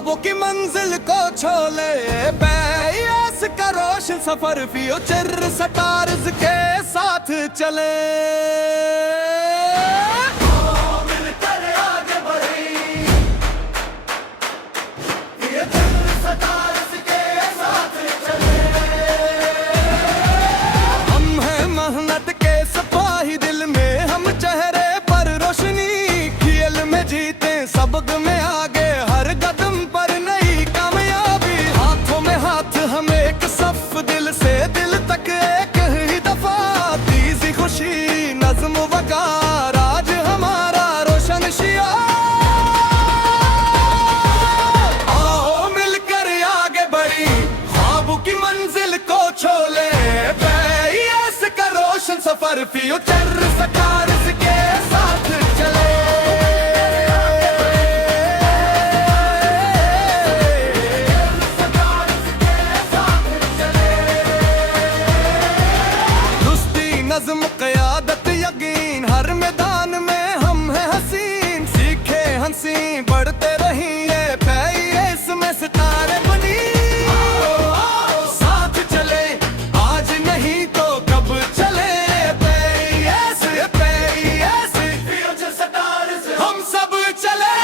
ख्वाबों की मंजिल को छोले बेयास का रोशन सफर फ्यूचर स्टार्स के साथ चले। सबक में आगे हर कदम पर नई कामयाबी, हाथों में हाथ हम एक सफ, दिल से दिल तक एक ही दफा, तीजी खुशी नज्म वकार आज हमारा रोशन शियार। आओ मिलकर आगे बढ़ी ख्वाबों की मंजिल को छोले बेयास का रोशन सफर फ्यूचर स्टार्स के साथ चले। नज़्म क़यादत यकीन हर मैदान में हम हैं हसीन, सीखे हंसी बढ़ते रहिए पैस में सितारे बनी। साथ चले आज नहीं तो कब चले पैस फ्यूचर स्टार्स हम सब चले।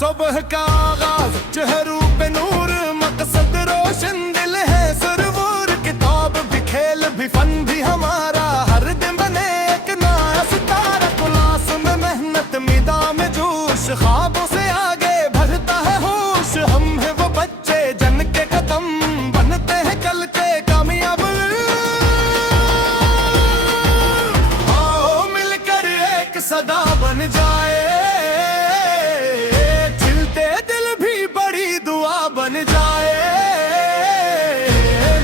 सुबह का आगाज चेहरों पे नूर, मकसद रोशन दिल है सुरवूर, किताब भी खेल भी फन भी हमारा, हर दिन बने एक नया सितारा, क्लास में मेहनत मिदा में जोश, ख्वाबों से आगे बढ़ता है होश, हम है वो बच्चे जन के कदम बनते हैं कल के कामयाब। आओ मिलकर एक सदा बन जाए, बन जाए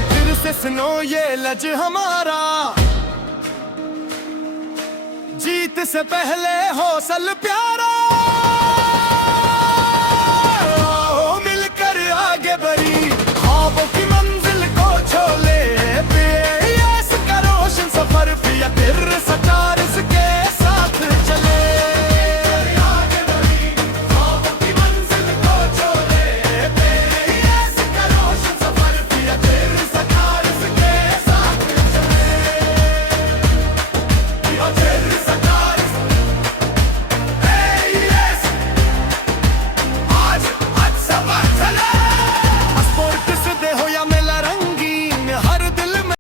फिर से सुनो ये लज हमारा, जीत से पहले हौसल प्यारा।